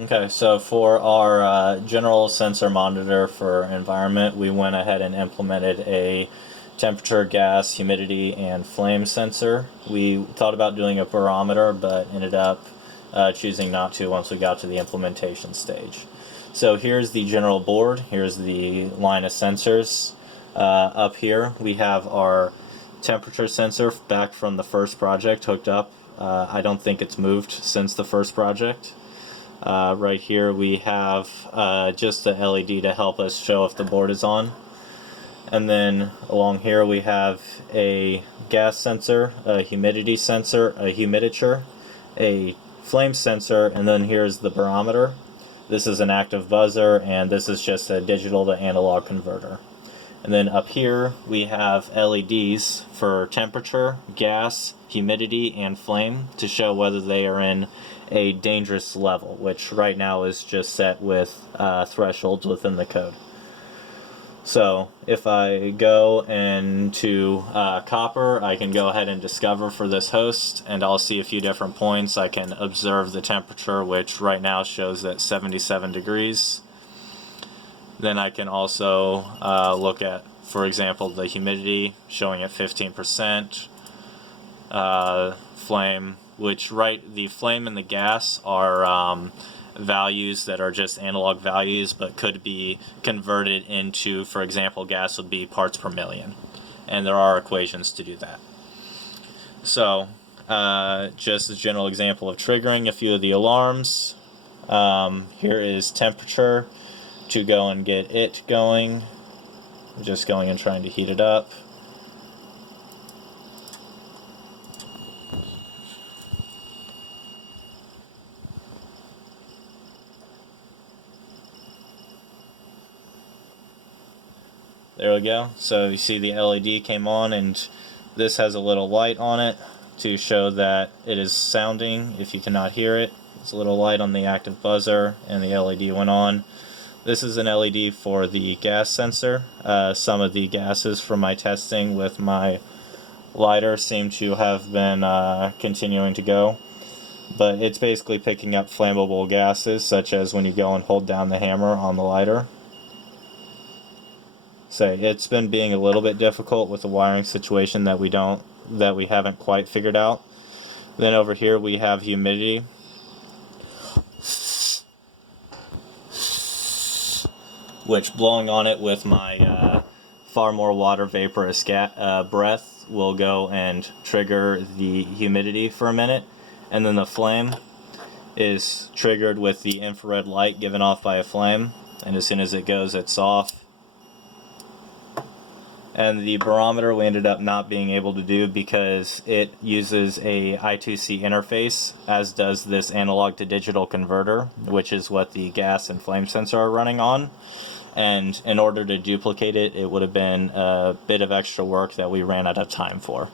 Okay, so for our general sensor monitor for environment, we went ahead and implemented a temperature, gas, humidity, and flame sensor. We thought about doing a barometer, but ended up choosing not to once we got to the implementation stage. So here's the general board. Here's the line of sensors. Up here we have our temperature sensor back from the first project hooked up. I don't think it's moved since the first project. Right here we have just the LED to help us show if the board is on. And then along here we have a gas sensor, a humidity sensor, a humiditure, a flame sensor, and then here's the barometer. This is an active buzzer, and this is just a digital to analog converter. And then up here we have LEDs for temperature, gas, humidity, and flame to show whether they are in a dangerous level, which right now is just set with thresholds within the code. So if I go into copper, I can go ahead and discover for this host, and I'll see a few different points. I can observe the temperature, which right now shows at 77 degrees. Then I can also look at, for example, the humidity showing at 15%. Flame, which the flame and the gas are values that are just analog values, but could be converted into, for example, gas would be parts per million. And there are equations to do that. So, just a general example of triggering a few of the alarms. Here is temperature to go and get it going. Just going and trying to heat it up. There we go. So you see the LED came on, and this has a little light on it to show that it is sounding if you cannot hear it. It's a little light on the active buzzer, and the LED went on. This is an LED for the gas sensor. Some of the gases from my testing with my lighter seem to have been continuing to go. But it's basically picking up flammable gases, such as when you go and hold down the hammer on the lighter. So it's been being a little bit difficult with the wiring situation that we haven't quite figured out. Then over here we have humidity. Which, blowing on it with my far more water vaporous breath will go and trigger the humidity for a minute. And then the flame is triggered with the infrared light given off by a flame, and as soon as it goes, it's off. And the barometer we ended up not being able to do because it uses a I2C interface, as does this analog to digital converter, which is what the gas and flame sensor are running on. And in order to duplicate it, it would have been a bit of extra work that we ran out of time for.